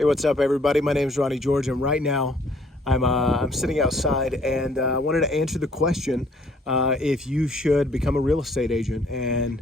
Hey, what's up, everybody? My name is Ronnie George, and right now I'm sitting outside, and I wanted to answer the question if you should become a real estate agent. And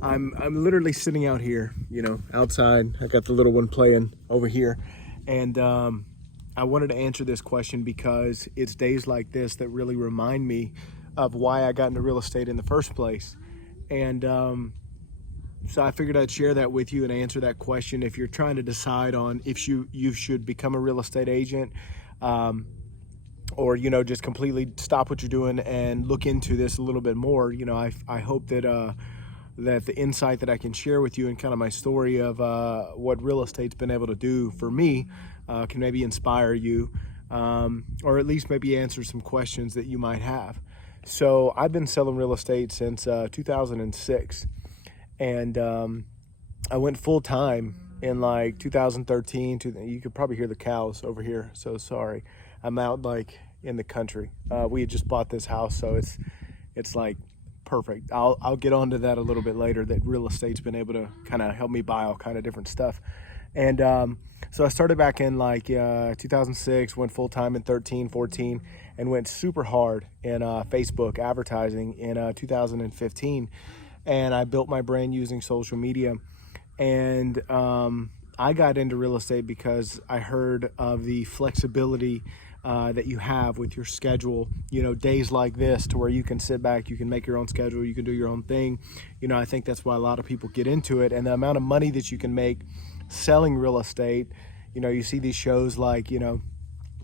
I'm literally sitting out here, outside. I got the little one playing over here, and I wanted to answer this question because it's days like this that really remind me of why I got into real estate in the first place. And so I figured I'd share that with you and answer that question. If you're trying to decide on if you should become a real estate agent, or just completely stop what you're doing and look into this a little bit more, I hope that that the insight that I can share with you and kind of my story of what real estate's been able to do for me can maybe inspire you, or at least maybe answer some questions that you might have. So I've been selling real estate since 2006. And I went full time in like 2013. You could probably hear the cows over here, so sorry. I'm out like in the country. We had just bought this house, so it's like perfect. I'll get onto that a little bit later. That real estate's been able to kind of help me buy all kind of different stuff. And so I started back in like 2006, went full time in 13, 14, and went super hard in Facebook advertising in 2015. And I built my brand using social media. And I got into real estate because I heard of the flexibility that you have with your schedule, days like this to where you can sit back, you can make your own schedule, you can do your own thing. I think that's why a lot of people get into it. And the amount of money that you can make selling real estate, you see these shows like,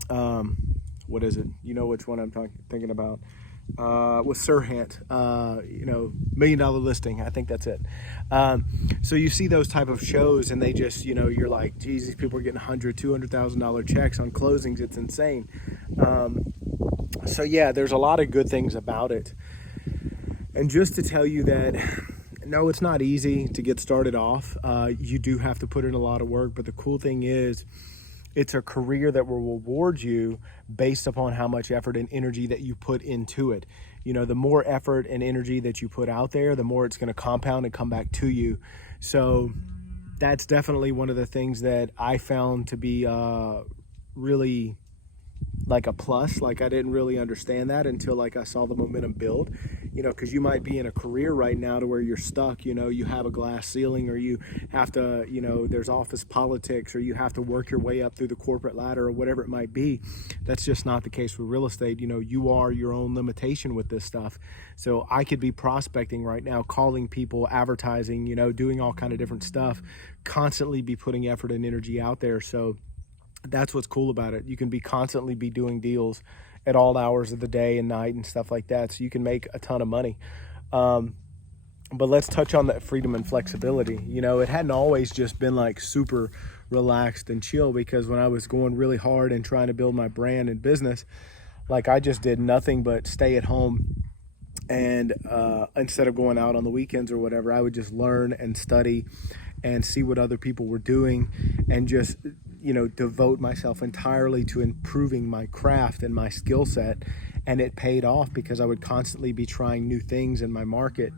what is it? You know which one I'm thinking about. With Sirhant, $1 million listing. I think that's it. So you see those type of shows and they just, you're like, geez, these people are getting $100,000, $200,000 checks on closings. It's insane. So yeah, there's a lot of good things about it. And just to tell you that, no, it's not easy to get started off. You do have to put in a lot of work, but the cool thing is, it's a career that will reward you based upon how much effort and energy that you put into it. The more effort and energy that you put out there, the more it's going to compound and come back to you. So that's definitely one of the things that I found to be really like a plus. Like I didn't really understand that until like I saw the momentum build, because you might be in a career right now to where you're stuck, you have a glass ceiling, or you have to, there's office politics, or you have to work your way up through the corporate ladder, or whatever it might be. That's just not the case with real estate. You are your own limitation with this stuff. So I could be prospecting right now, calling people, advertising, doing all kind of different stuff, constantly be putting effort and energy out there. So that's what's cool about it. You can constantly be doing deals at all hours of the day and night and stuff like that. So you can make a ton of money. But let's touch on that freedom and flexibility. It hadn't always just been like super relaxed and chill, because when I was going really hard and trying to build my brand and business, like I just did nothing but stay at home. And instead of going out on the weekends or whatever, I would just learn and study and see what other people were doing, and just devote myself entirely to improving my craft and my skill set. And it paid off because I would constantly be trying new things in my market.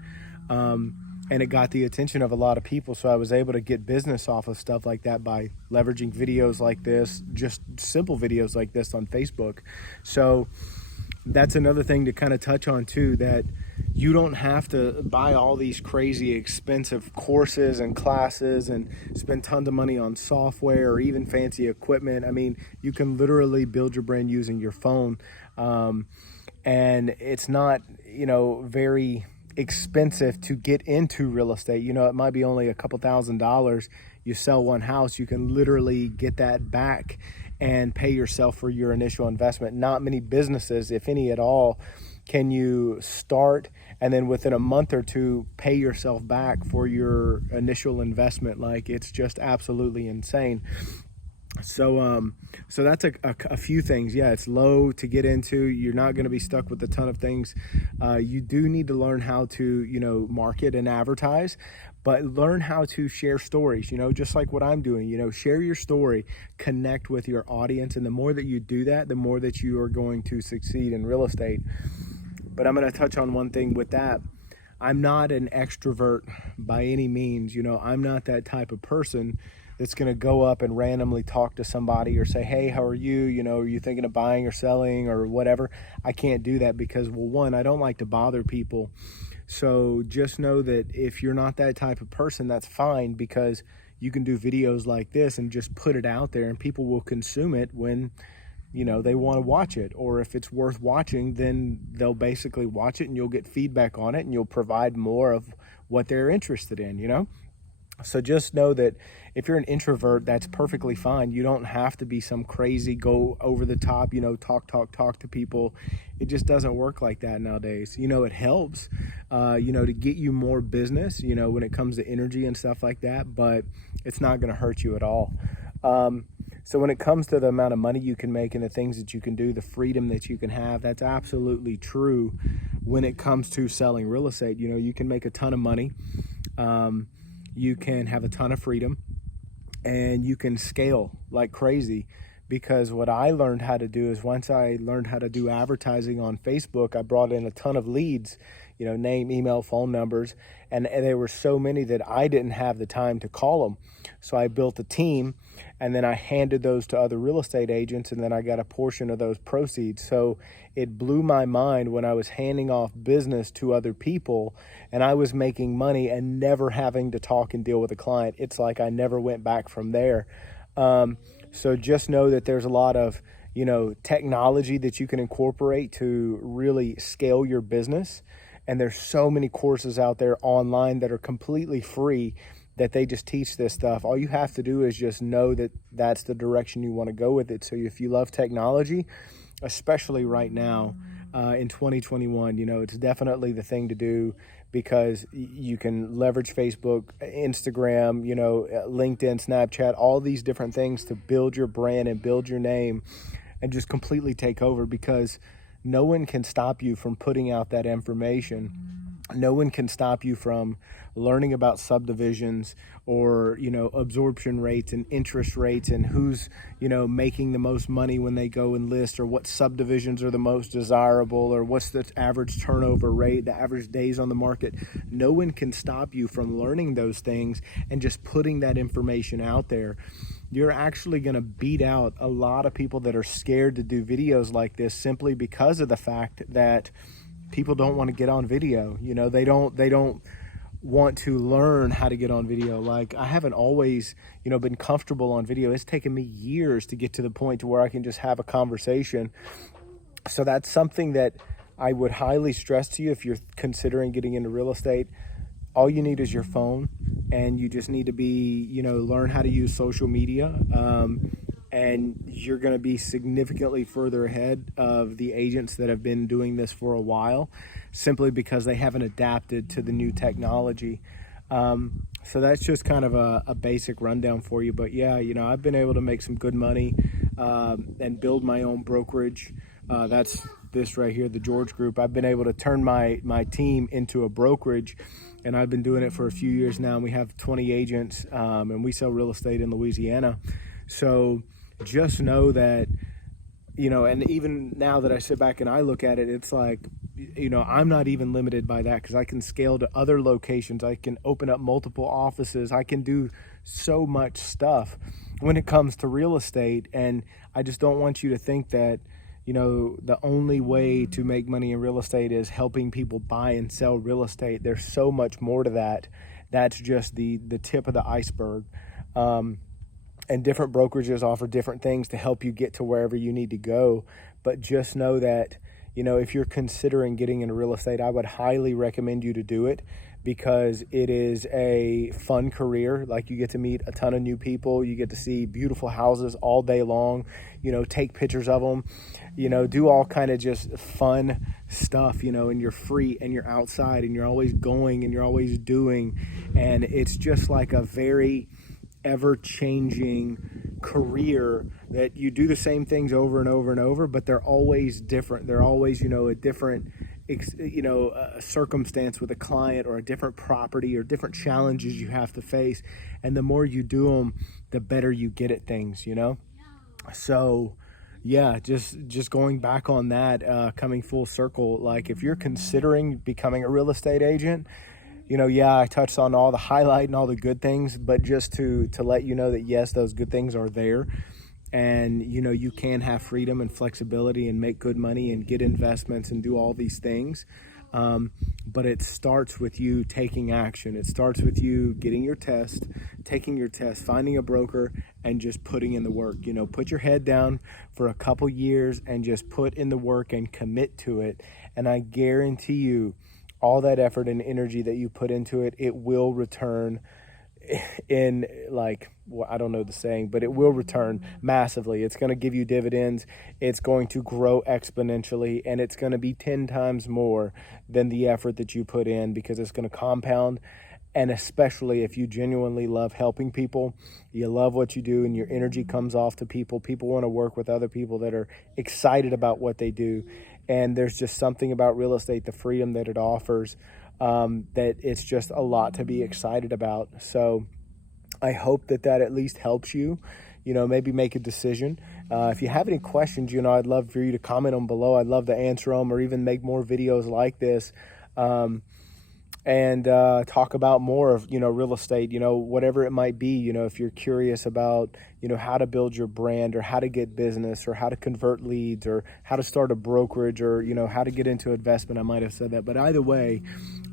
And it got the attention of a lot of people. So I was able to get business off of stuff like that by leveraging videos like this, just simple videos like this on Facebook. So that's another thing to kind of touch on too, that you don't have to buy all these crazy expensive courses and classes and spend tons of money on software or even fancy equipment. I mean, you can literally build your brand using your phone. And it's not, very expensive to get into real estate. It might be only a couple $1,000s. You sell one house, you can literally get that back and pay yourself for your initial investment. Not many businesses, if any at all, can you start and then within a month or two pay yourself back for your initial investment. Like, it's just absolutely insane. So that's a few things. Yeah, it's low to get into. You're not going to be stuck with a ton of things. You do need to learn how to, market and advertise, but learn how to share stories, just like what I'm doing. Share your story, connect with your audience. And the more that you do that, the more that you are going to succeed in real estate. But I'm going to touch on one thing with that. I'm not an extrovert by any means. I'm not that type of person that's going to go up and randomly talk to somebody or say, hey, how are you? You know, are you thinking of buying or selling or whatever? I can't do that because, well, one, I don't like to bother people. So just know that if you're not that type of person, that's fine, because you can do videos like this and just put it out there and people will consume it when, you know, they want to watch it. Or if it's worth watching, then they'll basically watch it and you'll get feedback on it and you'll provide more of what they're interested in, you know? So just know that if you're an introvert, that's perfectly fine. You don't have to be some crazy, go over the top, you know, talk to people. It just doesn't work like that nowadays. You know, it helps, you know, to get you more business, you know, when it comes to energy and stuff like that, but it's not going to hurt you at all. So when it comes to the amount of money you can make and the things that you can do, the freedom that you can have, that's absolutely true when it comes to selling real estate. You know, you can make a ton of money. You can have a ton of freedom, and you can scale like crazy, because what I learned how to do is, once I learned how to do advertising on Facebook, I brought in a ton of leads, you know, name, email, phone numbers, and there were so many that I didn't have the time to call them. So I built a team, and then I handed those to other real estate agents, and then I got a portion of those proceeds. So it blew my mind when I was handing off business to other people and I was making money and never having to talk and deal with a client. It's like I never went back from there. So just know that there's a lot of, you know, technology that you can incorporate to really scale your business. And there's so many courses out there online that are completely free that they just teach this stuff. All you have to do is just know that that's the direction you want to go with it. So if you love technology, especially right now in 2021, you know, it's definitely the thing to do, because you can leverage Facebook, Instagram, you know, LinkedIn, Snapchat, all these different things to build your brand and build your name and just completely take over, because no one can stop you from putting out that information. No one can stop you from learning about subdivisions or, you know, absorption rates and interest rates and who's, you know, making the most money when they go and list, or what subdivisions are the most desirable, or what's the average turnover rate, the average days on the market. No one can stop you from learning those things and just putting that information out there. You're actually going to beat out a lot of people that are scared to do videos like this, simply because of the fact that people don't want to get on video. You know, they don't want to learn how to get on video. Like, I haven't always, you know, been comfortable on video. It's taken me years to get to the point to where I can just have a conversation. So that's something that I would highly stress to you if you're considering getting into real estate. All you need is your phone, and you just need to be, you know, learn how to use social media. And you're going to be significantly further ahead of the agents that have been doing this for a while, simply because they haven't adapted to the new technology. So that's just kind of a basic rundown for you. But yeah, you know, I've been able to make some good money and build my own brokerage. That's this right here, the George Group. I've been able to turn my team into a brokerage, and I've been doing it for a few years now. And we have 20 agents, and we sell real estate in Louisiana. So just know that, you know, and even now that I sit back and I look at it, it's like, you know, I'm not even limited by that, because I can scale to other locations. I can open up multiple offices. I can do so much stuff when it comes to real estate. And I just don't want you to think that, you know, the only way to make money in real estate is helping people buy and sell real estate. There's so much more to that. That's just the tip of the iceberg. And different brokerages offer different things to help you get to wherever you need to go. But just know that, you know, if you're considering getting into real estate, I would highly recommend you to do it, because it is a fun career. Like, you get to meet a ton of new people. You get to see beautiful houses all day long, you know, take pictures of them, you know, do all kind of just fun stuff, you know, and you're free and you're outside and you're always going and you're always doing. And it's just like a very ever-changing career that you do the same things over and over and over, but they're always different. They're always, you know, a different, you know, a circumstance with a client, or a different property, or different challenges you have to face. And the more you do them, the better you get at things, you know? So yeah, just going back on that, coming full circle, like, if you're considering becoming a real estate agent, you know, yeah, I touched on all the highlight and all the good things, but just to let you know that yes, those good things are there. And you know, you can have freedom and flexibility and make good money and get investments and do all these things. But it starts with you taking action. It starts with you getting your test, taking your test, finding a broker, and just putting in the work. You know, put your head down for a couple years and just put in the work and commit to it. And I guarantee you, all that effort and energy that you put into it, it will return in, like, well, I don't know the saying, but it will return massively. It's going to give you dividends. It's going to grow exponentially, and it's going to be 10 times more than the effort that you put in, because it's going to compound. And especially if you genuinely love helping people, you love what you do, and your energy comes off to people. People want to work with other people that are excited about what they do. And there's just something about real estate, the freedom that it offers, that it's just a lot to be excited about. So I hope that at least helps you, you know, maybe make a decision. If you have any questions, you know, I'd love for you to comment them below. I'd love to answer them, or even make more videos like this. And talk about more of, you know, real estate, you know, whatever it might be. You know, if you're curious about, you know, how to build your brand, or how to get business, or how to convert leads, or how to start a brokerage, or, you know, how to get into investment. I might have said that, but either way,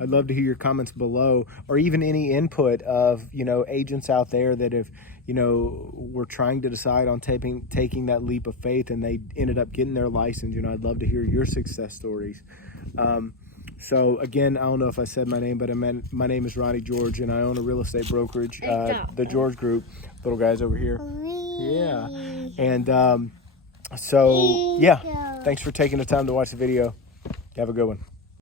I'd love to hear your comments below, or even any input of, you know, agents out there that have, you know, were trying to decide on taking that leap of faith, and they ended up getting their license. You know, I'd love to hear your success stories. So again, I don't know if I said my name, but my name is Ronnie George, and I own a real estate brokerage, the George Group. Little guys over here. Yeah. And so, yeah, thanks for taking the time to watch the video. Have a good one.